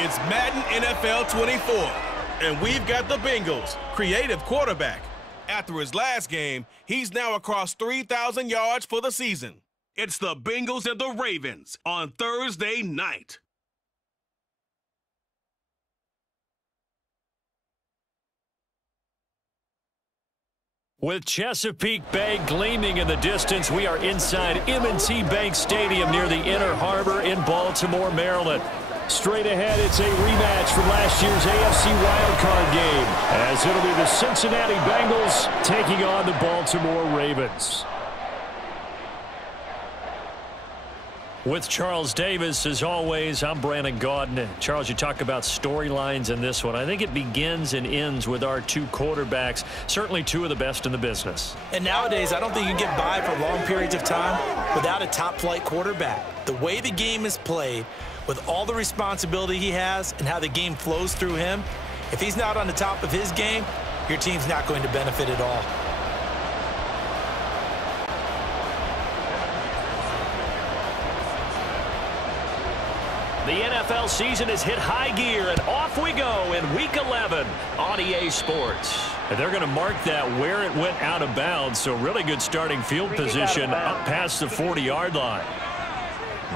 It's Madden NFL 24, and we've got the Bengals' creative quarterback. After his last game, he's now across 3,000 yards for the season. It's the Bengals and the Ravens on Thursday night. With Chesapeake Bay gleaming in the distance, we are inside M&T Bank Stadium near the Inner Harbor in Baltimore, Maryland. Straight ahead, it's a rematch from last year's AFC wildcard game, as it'll be the Cincinnati Bengals taking on the Baltimore Ravens. With Charles Davis, as always, I'm Brandon Gaudin. Charles, you talk about storylines in this one. I think it begins and ends with our two quarterbacks, certainly two of the best in the business. And nowadays, I don't think you can get by for long periods of time without a top-flight quarterback. The way the game is played, with all the responsibility he has and how the game flows through him, if he's not on the top of his game, your team's not going to benefit at all. The NFL season has hit high gear, and off we go in Week 11 on EA Sports. And they're going to mark that where it went out of bounds, so really good starting field position up past the 40-yard line.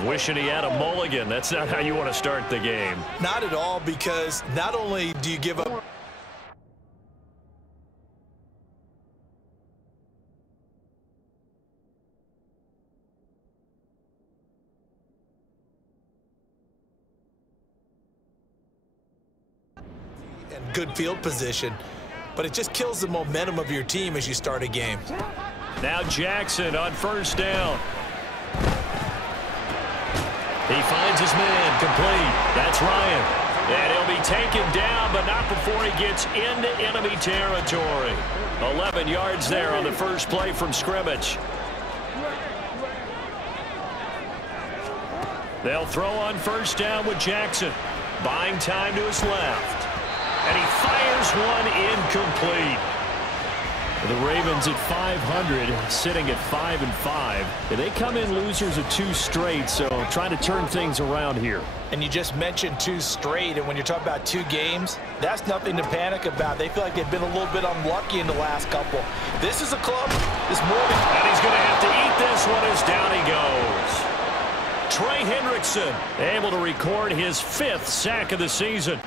Wishing he had a mulligan. That's not how you want to start the game. Not at all, because not only do you give up and good field position, but it just kills the momentum of your team as you start a game. Now Jackson on first down. He finds his man, complete. That's Ryan. And he'll be taken down, but not before he gets into enemy territory. 11 yards there on the first play from scrimmage. They'll throw on first down with Jackson. Buying time to his left. And he fires one incomplete. The Ravens at 500, sitting at 5-5. They come in losers of 2 straight, so trying to turn things around here. And you just mentioned 2 straight, and when you're talking about 2 games, that's nothing to panic about. They feel like they've been a little bit unlucky in the last couple. This is a club this morning. And he's going to have to eat this one as down he goes. Trey Hendrickson able to record his 5th sack of the season.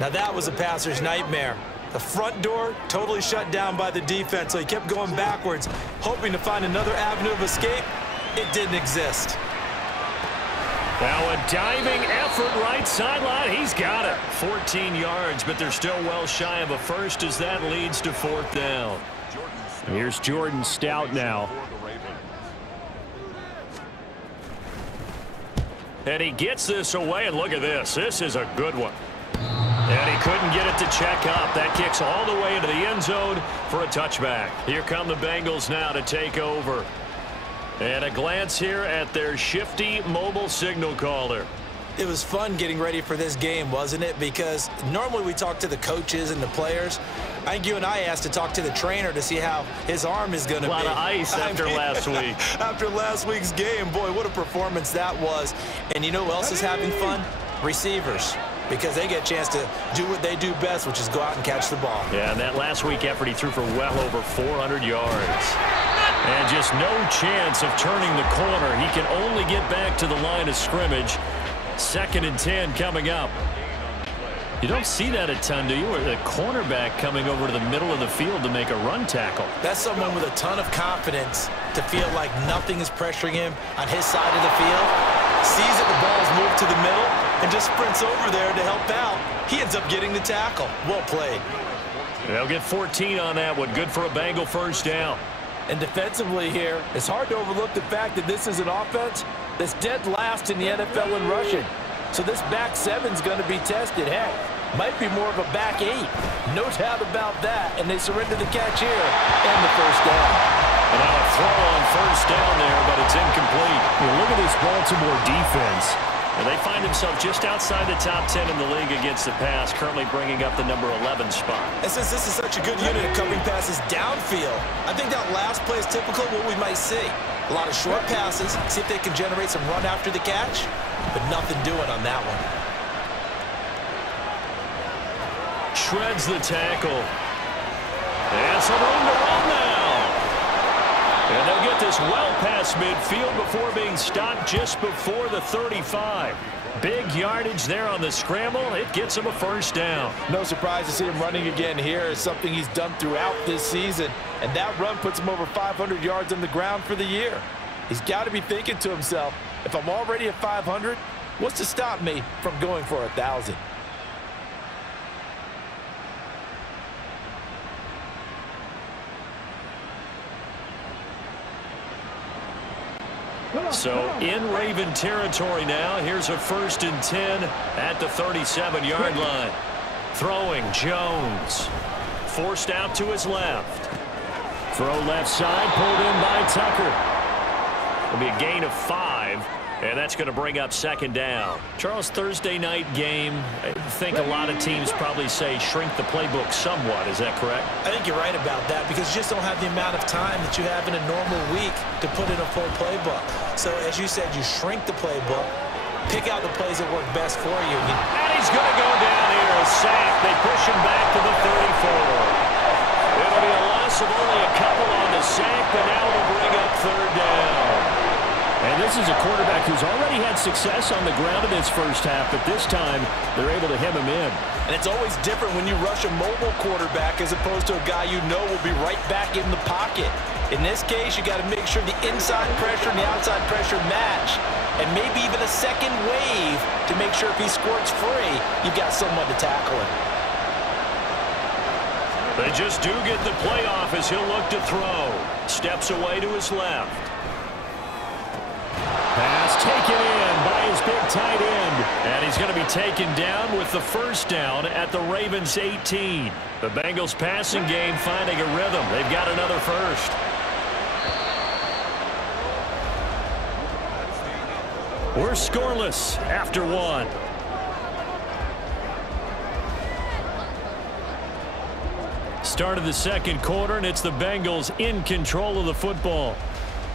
Now that was a passer's nightmare. The front door totally shut down by the defense, so he kept going backwards, hoping to find another avenue of escape. It didn't exist. Now a diving effort right sideline. He's got it. 14 yards, but they're still well shy of a first as that leads to 4th down. Here's Jordan Stout now. And he gets this away, and look at this. This is a good one. And he couldn't get it to check up. That kicks all the way into the end zone for a touchback. Here come the Bengals now to take over. And a glance here at their shifty mobile signal caller. It was fun getting ready for this game, wasn't it? Because normally we talk to the coaches and the players. I think you and I asked to talk to the trainer to see how his arm is going to be. A lot of ice after last week. After last week's game, boy, what a performance that was. And you know who else is having fun? Receivers. Because they get a chance to do what they do best, which is go out and catch the ball. Yeah, and that last week effort, he threw for well over 400 yards. And just no chance of turning the corner. He can only get back to the line of scrimmage. 2nd and 10 coming up. You don't see that a ton, do you? Or the cornerback coming over to the middle of the field to make a run tackle. That's someone with a ton of confidence to feel like nothing is pressuring him on his side of the field. Sees that the ball's moved to the middle and just sprints over there to help out. He ends up getting the tackle. Well played. They'll get 14 on that one. Good for a Bengal first down. And defensively here, it's hard to overlook the fact that this is an offense that's dead last in the NFL in rushing. So this back 7's going to be tested. Heck, might be more of a back 8. No doubt about that. And they surrender the catch here and the first down. And now a throw on first down there, but it's incomplete. Look at this Baltimore defense. And they find themselves just outside the top 10 in the league against the pass, currently bringing up the number 11 spot. And since this is such a good unit of covering passes downfield, I think that last play is typical of what we might see. A lot of short passes, see if they can generate some run after the catch, but nothing doing on that one. Shreds the tackle. And some room to run now. And they'll get this well past midfield before being stopped just before the 35. Big yardage there on the scramble. It gets him a first down. No surprise to see him running again here. It's something he's done throughout this season. And that run puts him over 500 yards on the ground for the year. He's got to be thinking to himself, if I'm already at 500, what's to stop me from going for 1,000? So in Raven territory now. Here's a 1st and 10 at the 37-yard line. Throwing Jones. Forced out to his left. Throw left side, pulled in by Tucker. It'll be a gain of 5, and that's going to bring up 2nd down. Charles, Thursday night game, I think a lot of teams probably say shrink the playbook somewhat. Is that correct? I think you're right about that because you just don't have the amount of time that you have in a normal week to put in a full playbook. So, as you said, you shrink the playbook, pick out the plays that work best for you. And he's going to go down here, a sack. They push him back to the 34. It'll be a loss of only a couple on the sack, but now it'll bring up 3rd down. And this is a quarterback who's already had success on the ground in this first half, but this time they're able to hem him in. And it's always different when you rush a mobile quarterback as opposed to a guy you know will be right back in the pocket. In this case, you got to make sure the inside pressure and the outside pressure match, and maybe even a second wave to make sure if he squirts free, you've got someone to tackle him. They just do get the play off as he'll look to throw. Steps away to his left. Pass taken in by his big tight end. And he's going to be taken down with the 1st down at the Ravens' 18. The Bengals passing game finding a rhythm. They've got another first. We're scoreless after 1. Start of the 2nd quarter, and it's the Bengals in control of the football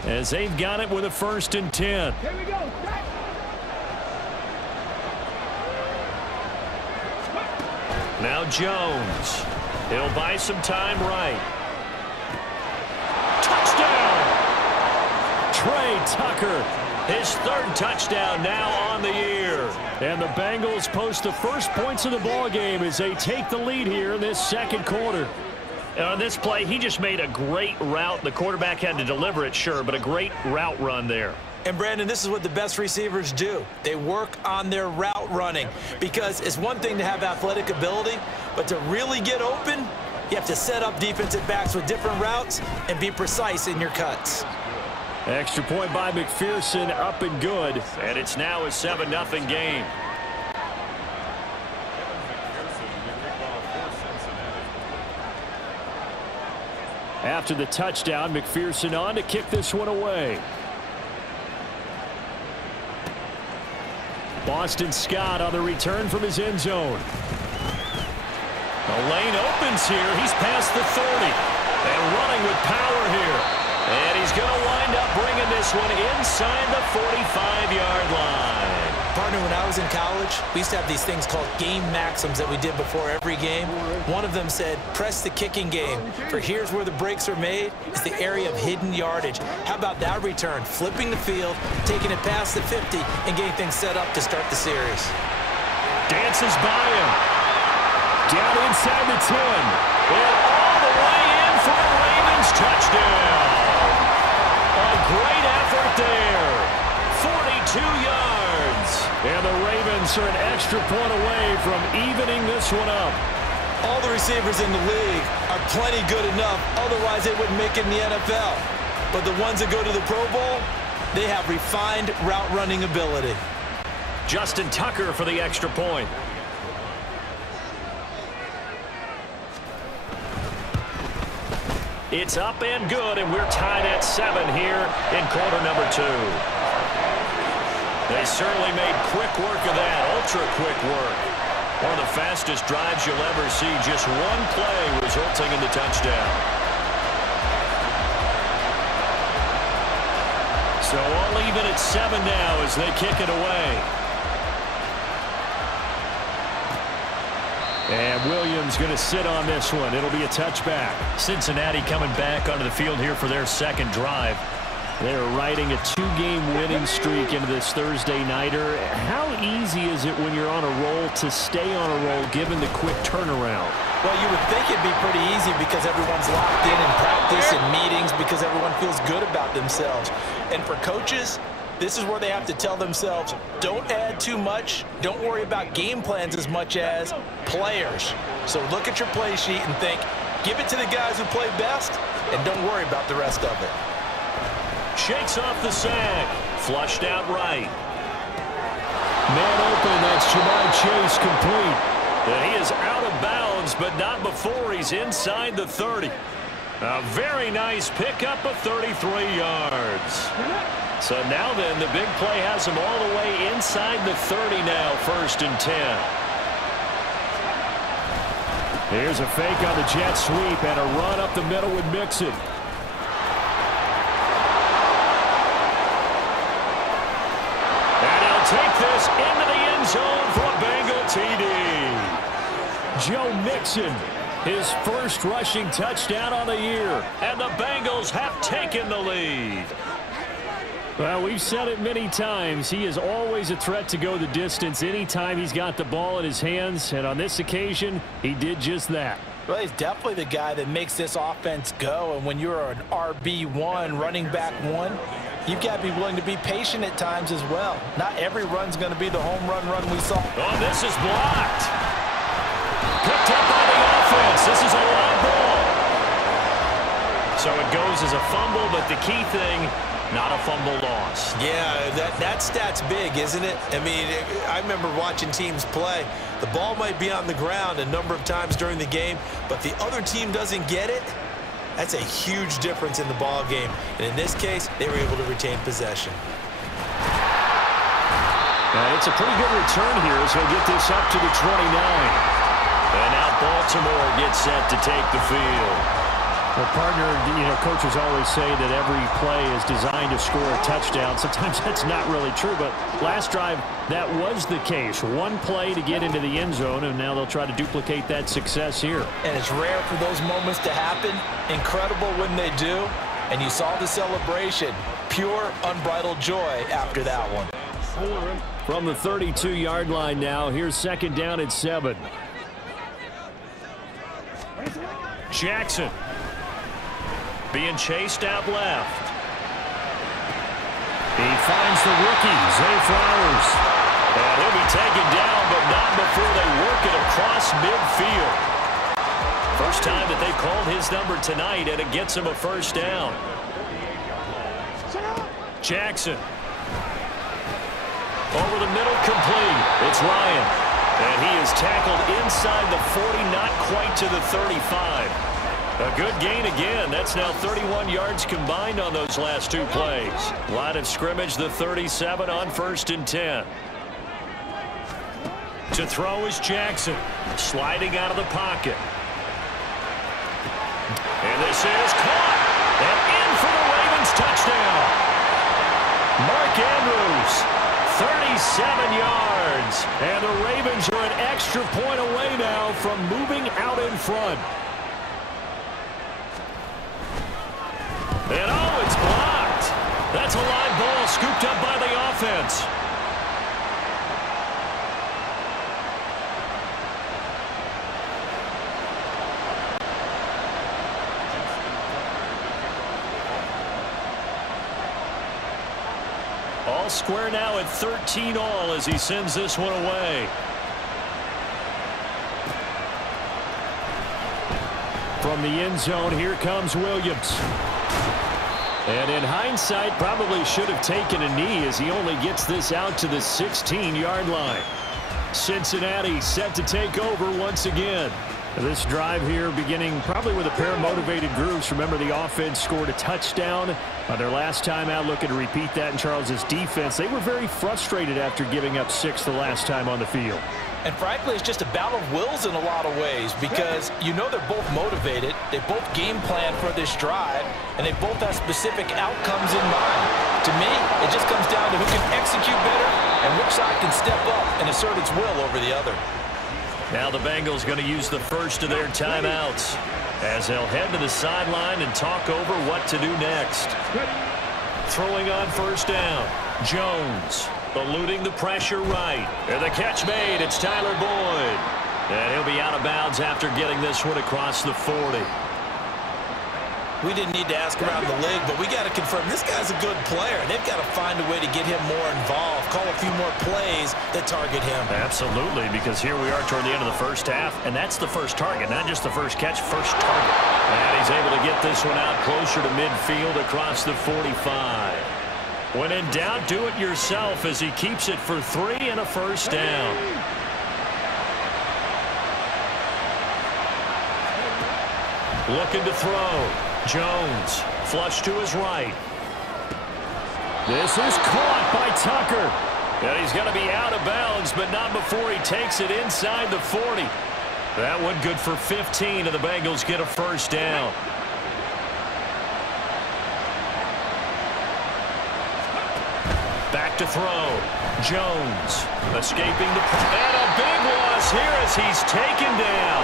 as they've got it with a 1st and 10. Here we go. Now Jones. He'll buy some time right. Touchdown! Trey Tucker. His 3rd touchdown now on the year. And the Bengals post the first points of the ball game as they take the lead here in this 2nd quarter. On this play, he just made a great route. The quarterback had to deliver it, sure, but a great route run there. And, Brandon, this is what the best receivers do. They work on their route running because it's one thing to have athletic ability, but to really get open, you have to set up defensive backs with different routes and be precise in your cuts. Extra point by McPherson, up and good. And it's now a 7-0 game. After the touchdown, McPherson on to kick this one away. Boston Scott on the return from his end zone. The lane opens here. He's past the 30. And running with power here. And he's going to wind up bringing this one inside the 45-yard line. Partner, when I was in college, we used to have these things called game maxims that we did before every game. One of them said, press the kicking game, for here's where the breaks are made. It's the area of hidden yardage. How about that return? Flipping the field, taking it past the 50, and getting things set up to start the series. Dances by him. Down inside the 10. And all the way in for a Ravens touchdown. A great effort there. 42 yards. And the Ravens are an extra point away from evening this one up. All the receivers in the league are plenty good enough. Otherwise, they wouldn't make it in the NFL. But the ones that go to the Pro Bowl, they have refined route running ability. Justin Tucker for the extra point. It's up and good, and we're tied at 7 here in quarter number 2. They certainly made quick work of that, ultra-quick work. One of the fastest drives you'll ever see, just one play resulting in the touchdown. So all even at 7 now as they kick it away. And Williams going to sit on this one. It'll be a touchback. Cincinnati coming back onto the field here for their second drive. They're riding a 2-game winning streak into this Thursday nighter. How easy is it when you're on a roll to stay on a roll given the quick turnaround? Well, you would think it'd be pretty easy because everyone's locked in practice and meetings because everyone feels good about themselves. And for coaches, this is where they have to tell themselves, don't add too much. Don't worry about game plans as much as players. So look at your play sheet and think, give it to the guys who play best, and don't worry about the rest of it. Shakes off the sack. Flushed out right. Man open. That's Jamar Chase complete. And he is out of bounds, but not before he's inside the 30. A very nice pickup of 33 yards. So now then, the big play has him all the way inside the 30 now, 1st and 10. Here's a fake on the jet sweep and a run up the middle with Mixon. And he'll take this into the end zone for a Bengal TD. Joe Mixon, his first rushing touchdown on the year. And the Bengals have taken the lead. Well, we've said it many times. He is always a threat to go the distance anytime he's got the ball in his hands. And on this occasion, he did just that. Well, he's definitely the guy that makes this offense go. And when you're an RB1, running back one, you've got to be willing to be patient at times as well. Not every run's going to be the home run we saw. Oh, this is blocked. Picked up by the offense. This is a line ball. So it goes as a fumble, but the key thing, not a fumble loss. Yeah, that stat's big, isn't it? I mean, I remember watching teams play. The ball might be on the ground a number of times during the game, but the other team doesn't get it. That's a huge difference in the ball game. And in this case, they were able to retain possession. And it's a pretty good return here as he'll get this up to the 29. And now Baltimore gets set to take the field. Well, partner, coaches always say that every play is designed to score a touchdown. Sometimes that's not really true, but last drive, that was the case. One play to get into the end zone, and now they'll try to duplicate that success here. And it's rare for those moments to happen. Incredible when they do. And you saw the celebration. Pure, unbridled joy after that one. From the 32-yard line now, here's 2nd down at 7. Jackson. Being chased out left. He finds the rookie, Zay Flowers. And he'll be taken down, but not before they work it across midfield. First time that they called his number tonight, and it gets him a first down. Jackson. Over the middle, complete. It's Ryan. And he is tackled inside the 40, not quite to the 35. A good gain again. That's now 31 yards combined on those last 2 plays. Line of scrimmage, the 37 on 1st and 10. To throw is Jackson. Sliding out of the pocket. And this is caught. And in for the Ravens touchdown. Mark Andrews, 37 yards. And the Ravens are an extra point away now from moving out in front. And oh, it's blocked. That's a live ball scooped up by the offense. All square now at 13 all as he sends this one away. From the end zone, here comes Williams. And in hindsight, probably should have taken a knee as he only gets this out to the 16-yard line. Cincinnati set to take over once again. This drive here beginning probably with a pair of motivated groups. Remember, the offense scored a touchdown on their last time out. Looking to repeat that in Charles's defense. They were very frustrated after giving up 6 the last time on the field. And frankly, it's just a battle of wills in a lot of ways because they're both motivated. They both game plan for this drive, and they both have specific outcomes in mind. To me, it just comes down to who can execute better and which side can step up and assert its will over the other. Now the Bengals going to use the first of their timeouts as they'll head to the sideline and talk over what to do next. Throwing on first down, Jones eluding the pressure right. And the catch made, it's Tyler Boyd. And he'll be out of bounds after getting this one across the 40. We didn't need to ask around the league, but we got to confirm this guy's a good player. They've got to find a way to get him more involved, call a few more plays that target him. Absolutely, because here we are toward the end of the first half, and that's the first target, not just the first catch, first target. And he's able to get this one out closer to midfield across the 45. When in doubt, do it yourself as he keeps it for 3 and a first down. Looking to throw. Jones, flush to his right. This is caught by Tucker. And he's going to be out of bounds, but not before he takes it inside the 40. That one good for 15, and the Bengals get a first down. Back to throw. Jones escaping the... And a big loss here as he's taken down.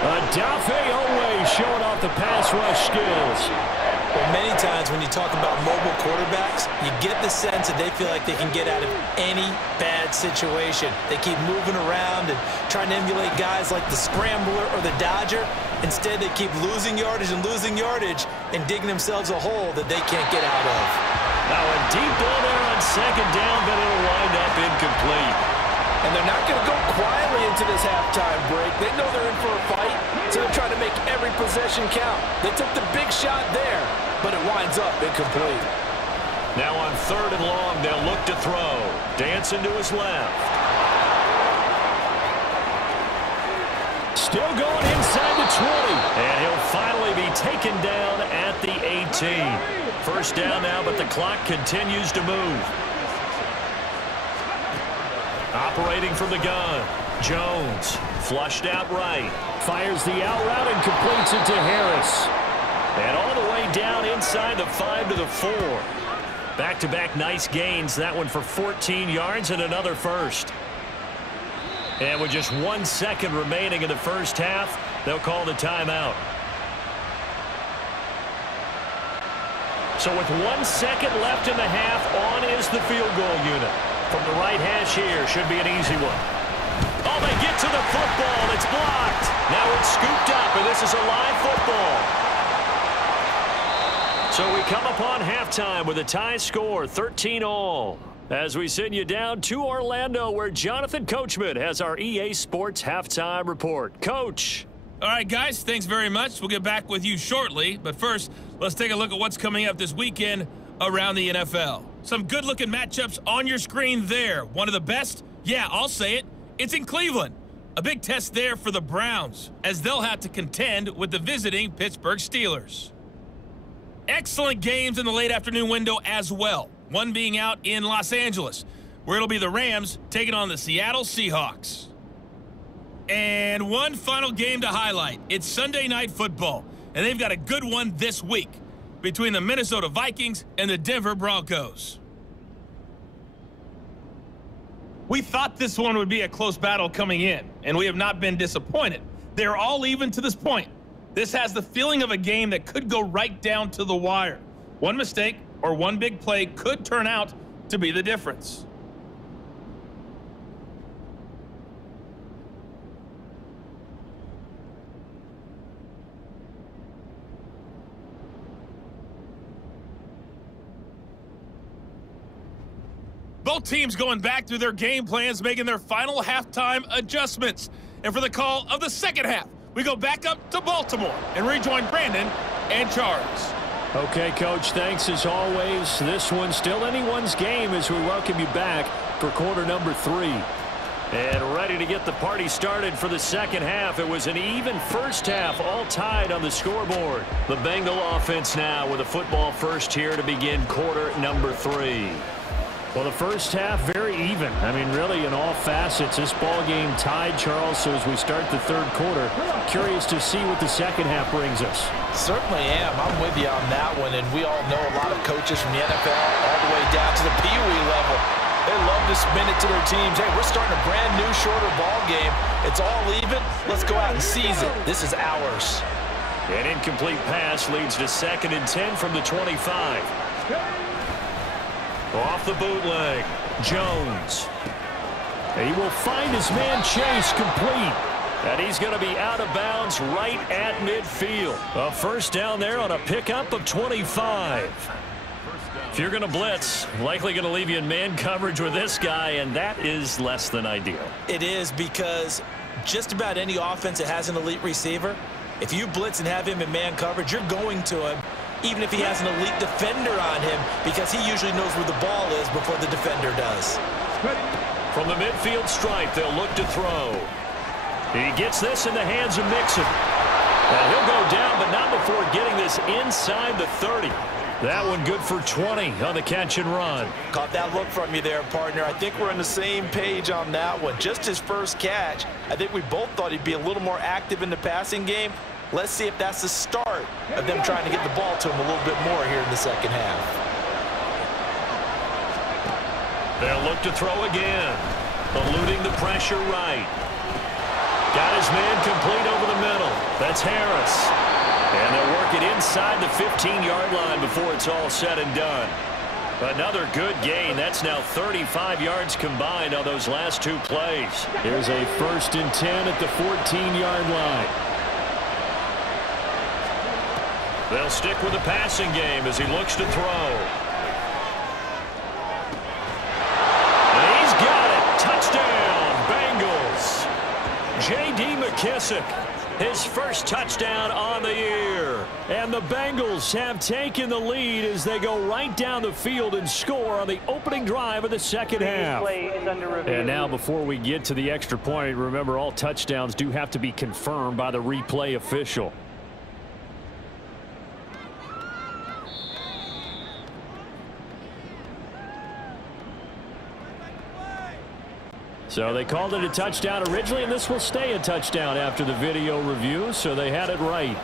Adafe Owe showing off the pass rush skills. Well, many times when you talk about mobile quarterbacks, you get the sense that they feel like they can get out of any bad situation. They keep moving around and trying to emulate guys like the scrambler or the dodger. Instead, they keep losing yardage and digging themselves a hole that they can't get out of. Now a deep ball there on second down, but it'll wind up incomplete. And they're not going to go quietly into this halftime break. They know they're in for a fight, so they're trying to make every possession count. They took the big shot there, but it winds up incomplete. Now on 3rd and long, they'll look to throw. Dancing to his left. Still going inside the 20. And he'll finally be taken down at the 18. First down now, but the clock continues to move. Operating from the gun. Jones flushed out right. Fires the out route and completes it to Harris. And all the way down inside the 5 to the 4. Back-to-back nice gains. That one for 14 yards and another first. And with just 1 second remaining in the first half, they'll call the timeout. So with 1 second left in the half, on is the field goal unit. From the right hash here, should be an easy one. Oh, they get to the football. It's blocked. Now it's scooped up, and this is a live football. So we come upon halftime with a tie score, 13-all. As we send you down to Orlando, where Jonathan Coachman has our EA Sports halftime report. Coach. All right, guys, thanks very much. We'll get back with you shortly. But first, let's take a look at what's coming up this weekend around the NFL. Some good-looking matchups on your screen there. One of the best? Yeah, I'll say it. It's in Cleveland. A big test there for the Browns, as they'll have to contend with the visiting Pittsburgh Steelers. Excellent games in the late afternoon window as well. One being out in Los Angeles, where it'll be the Rams taking on the Seattle Seahawks. And one final game to highlight. It's Sunday Night Football, and they've got a good one this week between the Minnesota Vikings and the Denver Broncos. We thought this one would be a close battle coming in, and we have not been disappointed. They're all even to this point. This has the feeling of a game that could go right down to the wire. One mistake or one big play could turn out to be the difference. Both teams going back through their game plans, making their final halftime adjustments. And for the call of the second half, we go back up to Baltimore and rejoin Brandon and Charles. Okay, Coach, thanks as always. This one's still anyone's game as we welcome you back for quarter number 3. And ready to get the party started for the second half. It was an even first half, all tied on the scoreboard. The Bengal offense now with a football first here to begin quarter number 3. Well, the first half, very even. I mean, really, in all facets, this ball game tied, Charles. So as we start the third quarter, curious to see what the second half brings us. Certainly am. I'm with you on that one. And we all know a lot of coaches from the NFL all the way down to the Pee Wee level They love to spin it to their teams. Hey, we're starting a brand new, shorter ball game. It's all even. Let's go out and seize it. This is ours. An incomplete pass leads to 2nd and 10 from the 25. Off the bootleg, Jones. He will find his man Chase complete. And he's going to be out of bounds right at midfield. A first down there on a pickup of 25. If you're going to blitz, likely going to leave you in man coverage with this guy, and that is less than ideal. It is, because just about any offense that has an elite receiver, if you blitz and have him in man coverage, you're going to him, even if he has an elite defender on him, because he usually knows where the ball is before the defender does. From the midfield stripe, they'll look to throw. He gets this in the hands of Mixon. And he'll go down, but not before getting this inside the 30. That one good for 20 on the catch and run. Caught that look from you there, partner. I think we're on the same page on that one. Just his first catch. I think we both thought he'd be a little more active in the passing game. Let's see if that's the start of them trying to get the ball to him a little bit more here in the second half. They'll look to throw again. Eluding the pressure right. Got his man complete over the middle. That's Harris. And they'll work it inside the 15-yard line before it's all said and done. Another good gain. That's now 35 yards combined on those last 2 plays. Here's a 1st and 10 at the 14-yard line. They'll stick with the passing game as he looks to throw. And he's got it. Touchdown, Bengals. J.D. McKissick, his first touchdown on the year. And the Bengals have taken the lead as they go right down the field and score on the opening drive of the second half. And now, before we get to the extra point, remember, all touchdowns do have to be confirmed by the replay official. So they called it a touchdown originally, and this will stay a touchdown after the video review, so they had it right.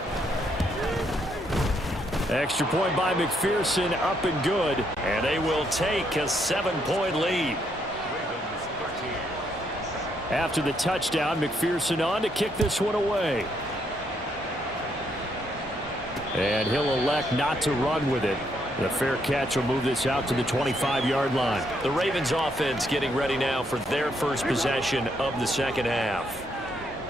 Extra point by McPherson, up and good. And they will take a 7-point lead. After the touchdown, McPherson on to kick this one away. And he'll elect not to run with it. The fair catch will move this out to the 25-yard line. The Ravens offense getting ready now for their first possession of the second half.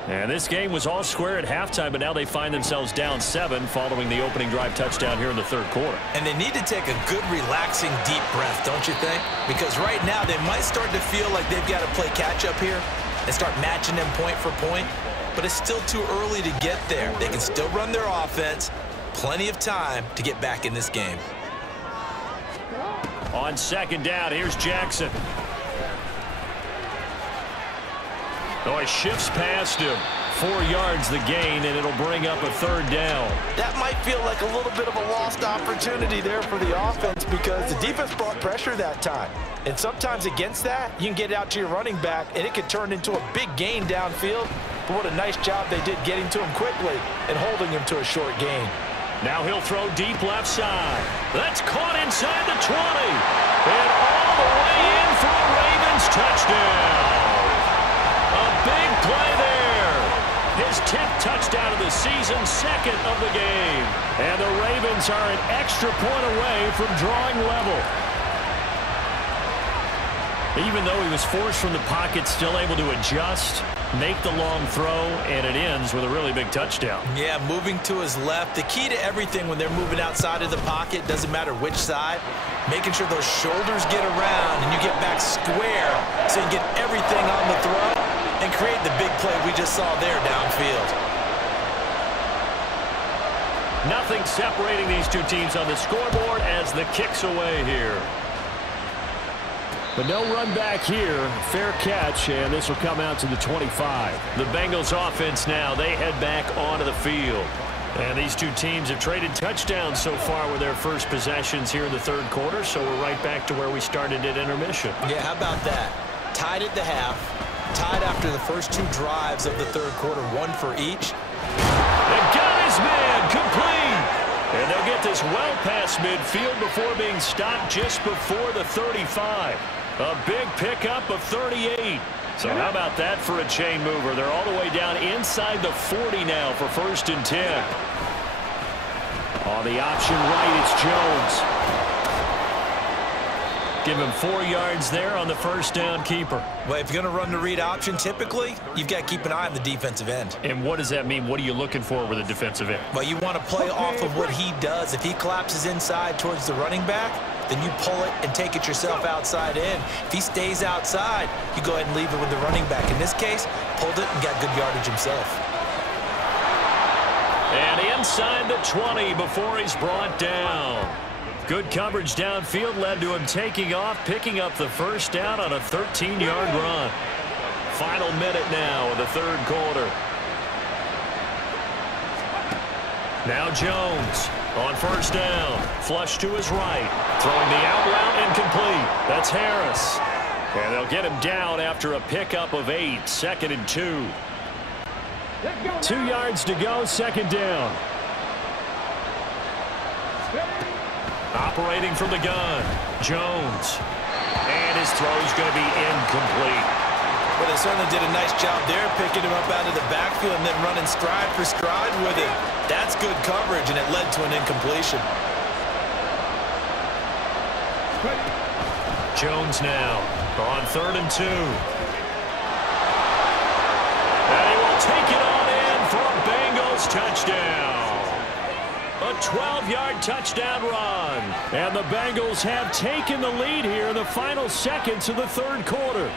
And this game was all square at halftime, but now they find themselves down 7 following the opening drive touchdown here in the third quarter. And they need to take a good, relaxing, deep breath, don't you think? Because right now they might start to feel like they've got to play catch-up here and start matching them point for point. But it's still too early to get there. They can still run their offense. Plenty of time to get back in this game. On second down, here's Jackson. Oh, he shifts past him. 4 yards the gain, and it'll bring up a third down. That might feel like a little bit of a lost opportunity there for the offense because the defense brought pressure that time. And sometimes against that, you can get out to your running back, and it could turn into a big gain downfield. But what a nice job they did getting to him quickly and holding him to a short gain. Now he'll throw deep left side. That's caught inside the 20. And all the way in for a Ravens touchdown. A big play there. His 10th touchdown of the season, 2nd of the game. And the Ravens are an extra point away from drawing level. Even though he was forced from the pocket, still able to adjust, make the long throw, and it ends with a really big touchdown. Yeah, moving to his left. The key to everything when they're moving outside of the pocket, doesn't matter which side, making sure those shoulders get around and you get back square so you get everything on the throw and create the big play we just saw there downfield. Nothing separating these two teams on the scoreboard as the kick's away here. But no run back here. Fair catch, and this will come out to the 25. The Bengals offense now, they head back onto the field. And these two teams have traded touchdowns so far with their first possessions here in the third quarter, so we're right back to where we started at intermission. Yeah, how about that? Tied at the half, tied after the first 2 drives of the third quarter, 1 for each. And got his man complete. And they'll get this well past midfield before being stopped just before the 35. A big pickup of 38. So how about that for a chain mover? They're all the way down inside the 40 now for 1st and 10. On the option right, it's Jones. Give him 4 yards there on the first down keeper. Well, if you're going to run the read option, typically, you've got to keep an eye on the defensive end. And what does that mean? What are you looking for with a defensive end? Well, you want to play off of what he does. If he collapses inside towards the running back, then you pull it and take it yourself outside in. If he stays outside, you go ahead and leave it with the running back. In this case, pulled it and got good yardage himself. And inside the 20 before he's brought down. Good coverage downfield led to him taking off, picking up the first down on a 13-yard run. Final minute now of the 3rd quarter. Now Jones on first down. Flush to his right. Throwing the out route incomplete. That's Harris. And they'll get him down after a pickup of 8. 2nd and 2. 2 yards to go, 2nd down. Operating from the gun, Jones. And his throw's going to be incomplete. Well, they certainly did a nice job there, picking him up out of the backfield and then running stride for stride with it. That's good coverage, and it led to an incompletion. Jones now on 3rd and 2. And he will take it on in for a Bengals touchdown. A 12-yard touchdown run. And the Bengals have taken the lead here in the final seconds of the 3rd quarter.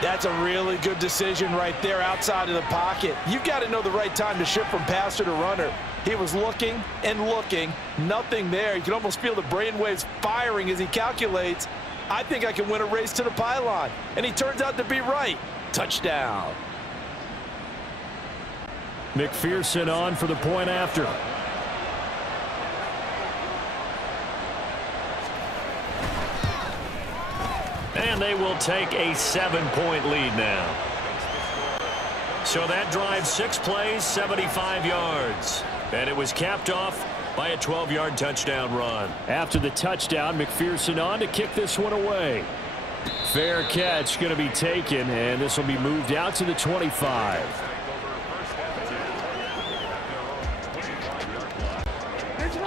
That's a really good decision right there outside of the pocket. You've got to know the right time to shift from passer to runner. He was looking and looking. Nothing there. You can almost feel the brainwaves firing as he calculates, I think I can win a race to the pylon. And he turns out to be right. Touchdown. McPherson on for the point after. And they will take a 7-point lead now. So that drive, 6 plays, 75 yards. And it was capped off by a 12-yard touchdown run. After the touchdown, McPherson on to kick this one away. Fair catch going to be taken, and this will be moved out to the 25.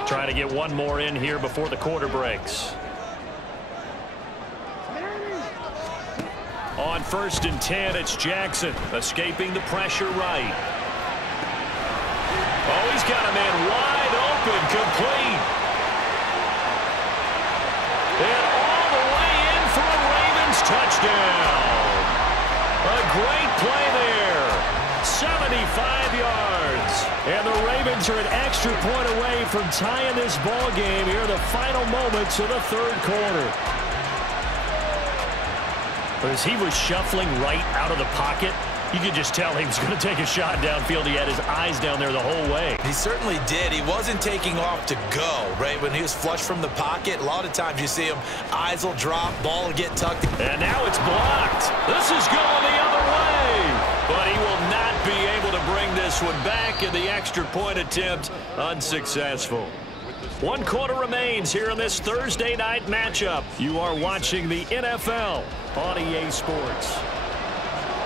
Trying to get one more in here before the quarter breaks. On 1st and 10, it's Jackson escaping the pressure right. Oh, he's got a man wide open, complete. And all the way in for a Ravens touchdown. A great play there. 75 yards. And the Ravens are an extra point away from tying this ball game here in the final moments of the 3rd quarter. But as he was shuffling right out of the pocket, you could just tell he was going to take a shot downfield. He had his eyes down there the whole way. He certainly did. He wasn't taking off to go, right? When he was flushed from the pocket, a lot of times you see him, eyes will drop, ball will get tucked. And now it's blocked. This is going the other way. But he will not be able to bring this one back, and the extra point attempt unsuccessful. 1 quarter remains here in this Thursday night matchup. You are watching the NFL on EA Sports.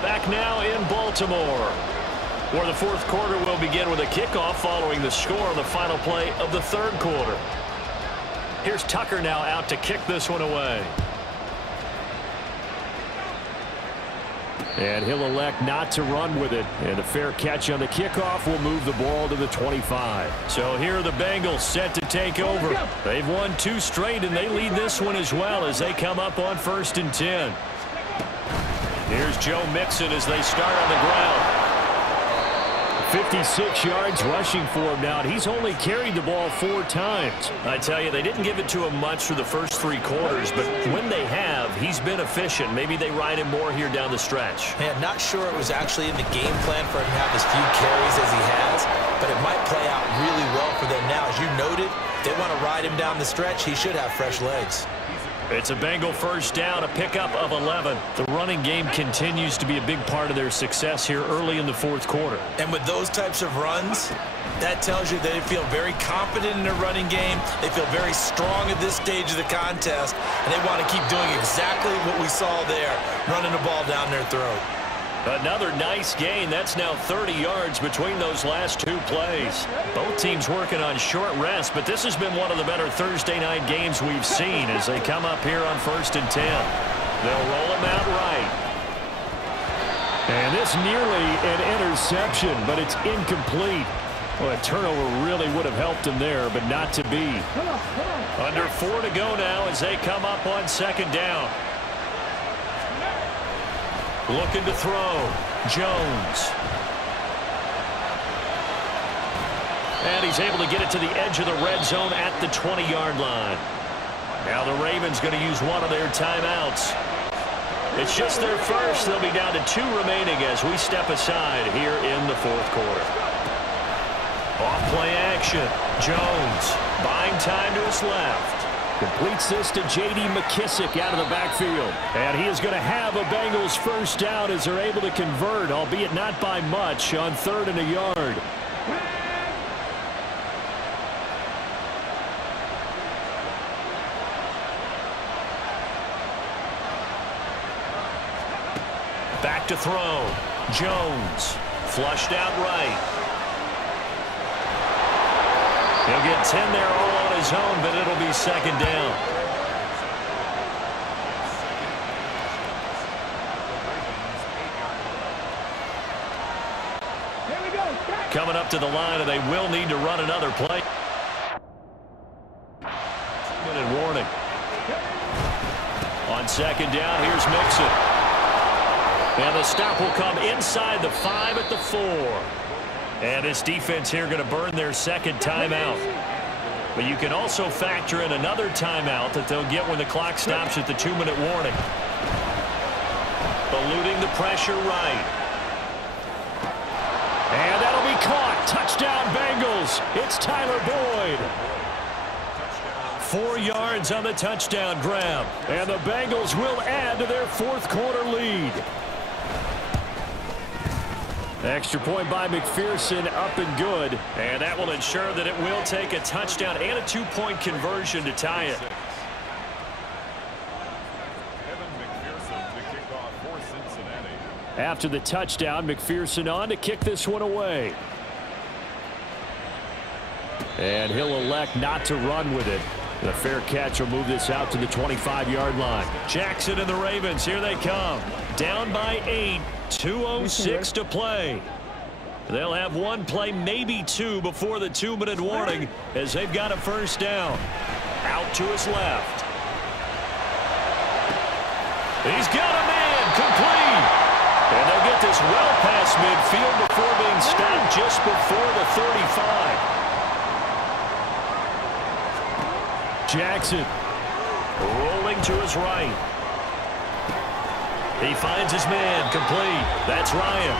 Back now in Baltimore, where the 4th quarter will begin with a kickoff following the score on the final play of the 3rd quarter. Here's Tucker now out to kick this one away. And he'll elect not to run with it. And a fair catch on the kickoff will move the ball to the 25. So here are the Bengals set to take over. They've won 2 straight, and they lead this one as well as they come up on 1st and 10. Here's Joe Mixon as they start on the ground. 56 yards rushing for him now, and he's only carried the ball 4 times. I tell you, they didn't give it to him much for the first 3 quarters, but when they have, he's been efficient. Maybe they ride him more here down the stretch. Man, not sure it was actually in the game plan for him to have as few carries as he has, but it might play out really well for them now. As you noted, if they want to ride him down the stretch, he should have fresh legs. It's a Bengal first down, a pickup of 11. The running game continues to be a big part of their success here early in the 4th quarter. And with those types of runs, That tells you they feel very confident in their running game. They feel very strong at this stage of the contest, and they want to keep doing exactly what we saw there, running the ball down their throat. Another nice gain. That's now 30 yards between those last two plays. Both teams working on short rest, but this has been one of the better Thursday night games we've seen as they come up here on 1st and 10. They'll roll him out right. And this nearly an interception, but it's incomplete. Well, a turnover really would have helped him there, but not to be. Under 4 to go now as they come up on 2nd down. Looking to throw. Jones. And he's able to get it to the edge of the red zone at the 20-yard line. Now the Ravens going to use one of their timeouts. It's just their first. They'll be down to 2 remaining as we step aside here in the 4th quarter. Off play action. Jones buying time to his left. Completes this to J.D. McKissick out of the backfield. And he is going to have a Bengals first down as they're able to convert, albeit not by much, on 3rd and a yard. Back to throw. Jones flushed out right. He'll get 10 there all on his own, but it'll be 2nd down. Coming up to the line, and they will need to run another play. 2-minute warning. On 2nd down, here's Mixon. And the stop will come inside the 5 at the 4. And this defense here going to burn their 2nd timeout. But you can also factor in another timeout that they'll get when the clock stops at the 2-minute warning. Eluding the pressure right. And that'll be caught. Touchdown Bengals. It's Tyler Boyd. 4 yards on the touchdown grab. And the Bengals will add to their 4th quarter lead. Extra point by McPherson, up and good. And that will ensure that it will take a touchdown and a 2-point conversion to tie it. After the touchdown, McPherson on to kick this one away. And he'll elect not to run with it. The fair catch will move this out to the 25-yard line. Jackson and the Ravens, here they come. Down by 8. 2:06 to play. They'll have one play, maybe 2, before the 2-minute warning as they've got a first down. Out to his left. He's got a man complete. And they'll get this well past midfield before being stopped just before the 35. Jackson rolling to his right. He finds his man complete. That's Ryan.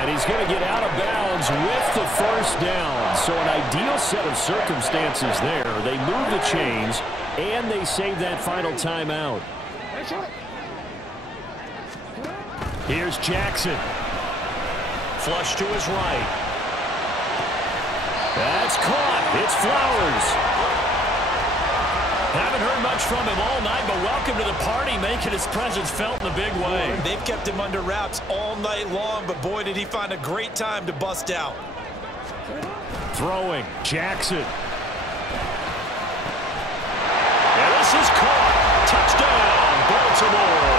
And he's going to get out of bounds with the first down. So an ideal set of circumstances there. They move the chains, and they save that final timeout. Here's Jackson. Flush to his right. That's caught. It's Flowers. Haven't heard much from him all night, but welcome to the party, making his presence felt in a big way. They've kept him under wraps all night long, but boy, did he find a great time to bust out. Throwing. Jackson. And this is caught. Touchdown, Baltimore.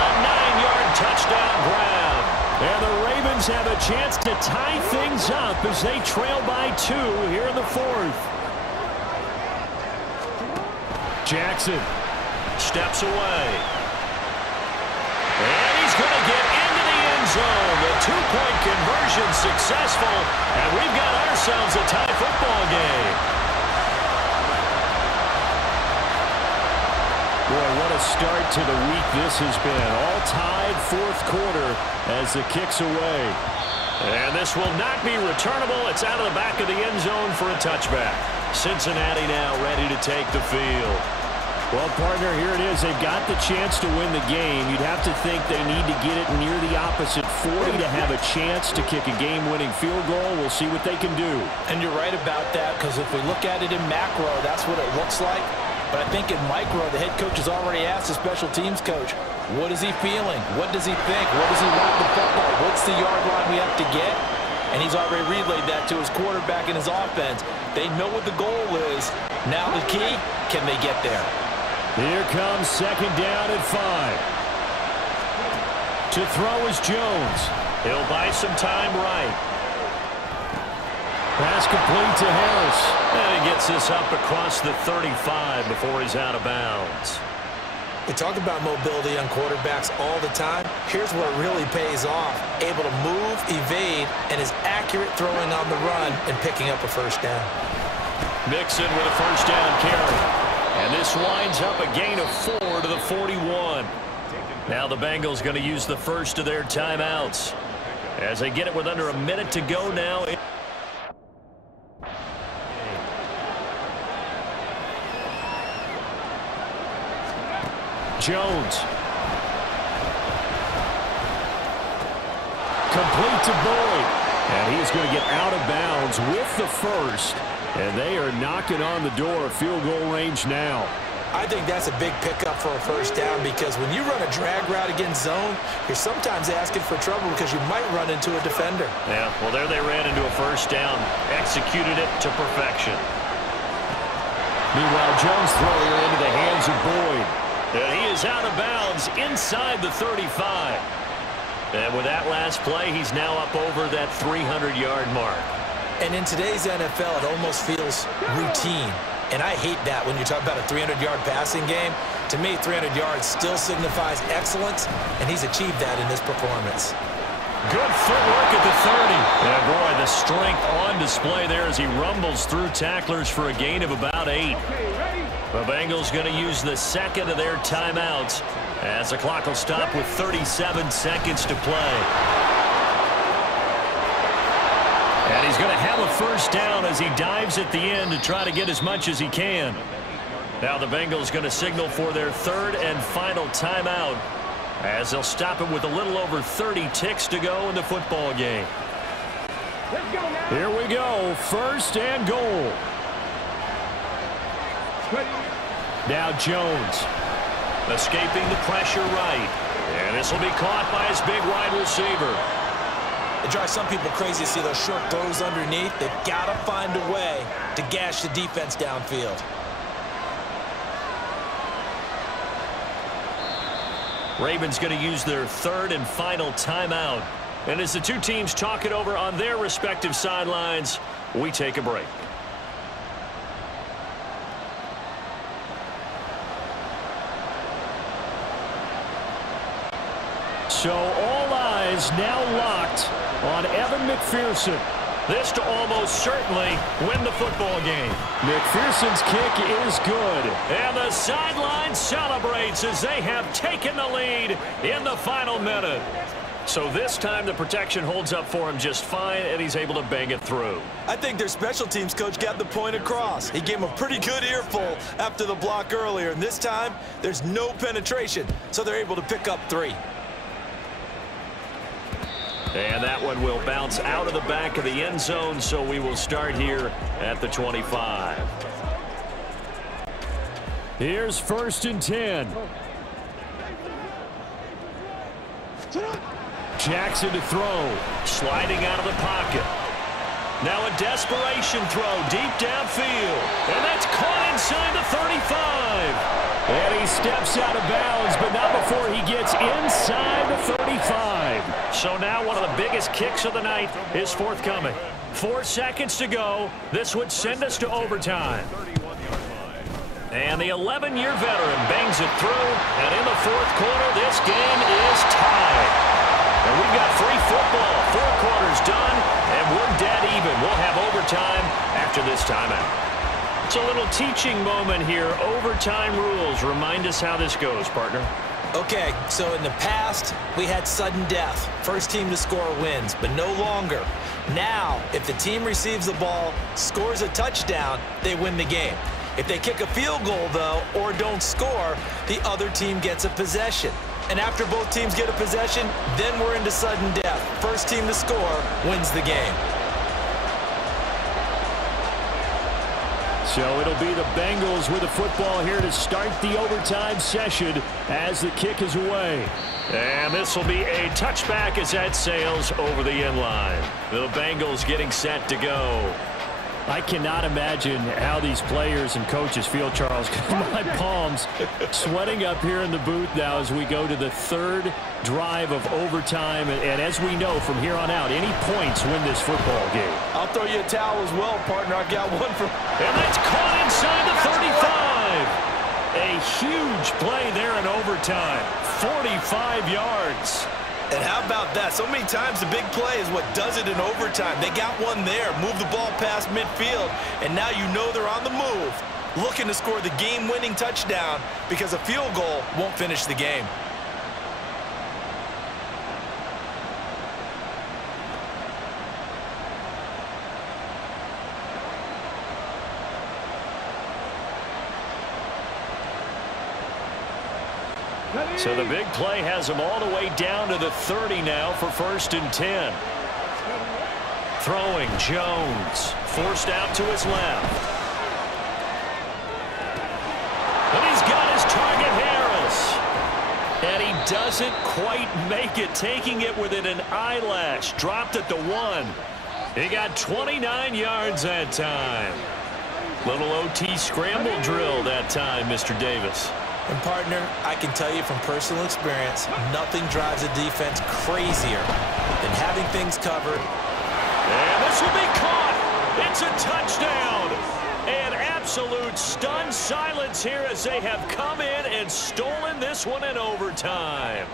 A 9-yard touchdown grab. And the Ravens have a chance to tie things up as they trail by 2 here in the 4th. Jackson steps away. And he's going to get into the end zone. The 2-point conversion successful. And we've got ourselves a tie football game. Boy, what a start to the week this has been. All tied 4th quarter as the kick's away. And this will not be returnable. It's out of the back of the end zone for a touchback. Cincinnati now ready to take the field. Well, partner, here it is. They've got the chance to win the game. You'd have to think they need to get it near the opposite 40 to have a chance to kick a game-winning field goal. We'll see what they can do. And you're right about that, because if we look at it in macro, that's what it looks like. But I think in micro, the head coach has already asked the special teams coach, what is he feeling? What does he think? What does he want the football? What's the yard line we have to get? And he's already relayed that to his quarterback and his offense. They know what the goal is. Now the key, can they get there? Here comes second down at 5. To throw is Jones. He'll buy some time right. Pass complete to Harris. And he gets this up across the 35 before he's out of bounds. We talk about mobility on quarterbacks all the time. Here's where it really pays off. Able to move, evade, and is accurate throwing on the run and picking up a first down. Mixon with a first down carry. And this winds up a gain of 4 to the 41. Now the Bengals going to use the first of their timeouts as they get it with under a minute to go now. Jones. Complete to Boyd. And he's going to get out of bounds with the first. And they are knocking on the door of field goal range now. I think that's a big pickup for a first down, because when you run a drag route against zone, you're sometimes asking for trouble because you might run into a defender. Yeah, well, there they ran into a first down, executed it to perfection. Meanwhile, Jones throwing her into the hands of Boyd. And he is out of bounds inside the 35. And with that last play, he's now up over that 300-yard mark. And in today's NFL, it almost feels routine. And I hate that when you talk about a 300-yard passing game. To me, 300 yards still signifies excellence, and he's achieved that in this performance. Good footwork at the 30. And boy, the strength on display there as he rumbles through tacklers for a gain of about 8. The Bengals going to use the second of their timeouts as the clock will stop with 37 seconds to play. And he's going to have a first down as he dives at the end to try to get as much as he can. Now the Bengals going to signal for their third and final timeout as they'll stop it with a little over 30 ticks to go in the football game. Here we go. First and goal. Now Jones. Escaping the pressure right. And this will be caught by his big wide receiver. It drives some people crazy to see those short throws underneath. They've got to find a way to gash the defense downfield. Ravens going to use their third and final timeout. And as the two teams talk it over on their respective sidelines, we take a break. So all eyes now locked on Evan McPherson. This to almost certainly win the football game. McPherson's kick is good. And the sideline celebrates as they have taken the lead in the final minute. So this time the protection holds up for him just fine, and he's able to bang it through. I think their special teams coach got the point across. He gave him a pretty good earful after the block earlier, and this time there's no penetration, so they're able to pick up 3. And that one will bounce out of the back of the end zone, so we will start here at the 25. Here's first and 10. Jackson to throw. Sliding out of the pocket. Now a desperation throw deep downfield. And that's caught inside the 35. And he steps out of bounds, but not before he gets inside the 35. So now one of the biggest kicks of the night is forthcoming. 4 seconds to go. This would send us to overtime. And the 11-year veteran bangs it through. And in the fourth quarter, this game is tied. And we've got free football. 4 quarters done, and we're dead even. We'll have overtime after this timeout. It's a little teaching moment here. Overtime rules. Remind us how this goes, partner. Okay, so in the past, we had sudden death. First team to score wins, but no longer. Now, if the team receives the ball, scores a touchdown, they win the game. If they kick a field goal, though, or don't score, the other team gets a possession. And after both teams get a possession, then we're into sudden death. First team to score wins the game. So it'll be the Bengals with the football here to start the overtime session as the kick is away. And this will be a touchback as that sails over the end line. The Bengals getting set to go. I cannot imagine how these players and coaches feel, Charles. My palms sweating up here in the booth now as we go to the third drive of overtime. And as we know from here on out, any points win this football game. I'll throw you a towel as well, partner. I got one for... And that's caught inside the 35. A huge play there in overtime. 45 yards. And how about that? So many times the big play is what does it in overtime. They got one there, move the ball past midfield, and now you know they're on the move, looking to score the game-winning touchdown because a field goal won't finish the game. So the big play has them all the way down to the 30 now for 1st and 10. Throwing Jones, forced out to his left. And he's got his target, Harris. And he doesn't quite make it, taking it within an eyelash. Dropped at the 1. He got 29 yards that time. Little OT scramble drill that time, Mr. Davis. And, partner, I can tell you from personal experience, nothing drives a defense crazier than having things covered. And this will be caught. It's a touchdown. And absolute stunned silence here as they have come in and stolen this one in overtime.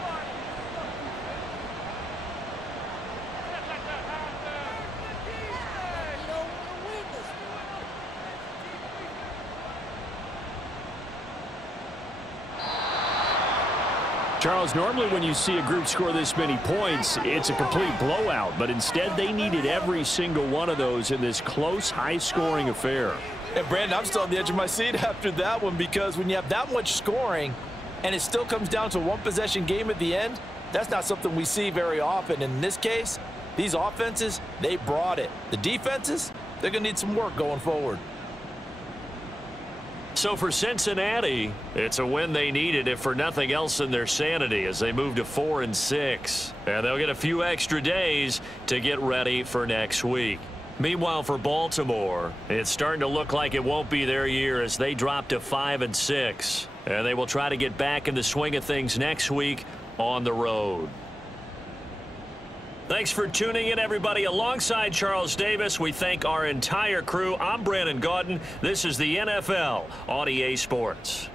Charles, normally when you see a group score this many points, it's a complete blowout. But instead, they needed every single one of those in this close, high-scoring affair. And, Brandon, I'm still on the edge of my seat after that one because when you have that much scoring and it still comes down to a one-possession game at the end, that's not something we see very often. In this case, these offenses, they brought it. The defenses, they're going to need some work going forward. So for Cincinnati, it's a win they needed, if for nothing else than their sanity, as they move to 4-6. And they'll get a few extra days to get ready for next week. Meanwhile, for Baltimore, it's starting to look like it won't be their year as they drop to 5-6. And they will try to get back in the swing of things next week on the road. Thanks for tuning in, everybody. Alongside Charles Davis, we thank our entire crew. I'm Brandon Gaudin. This is the NFL on EA Sports.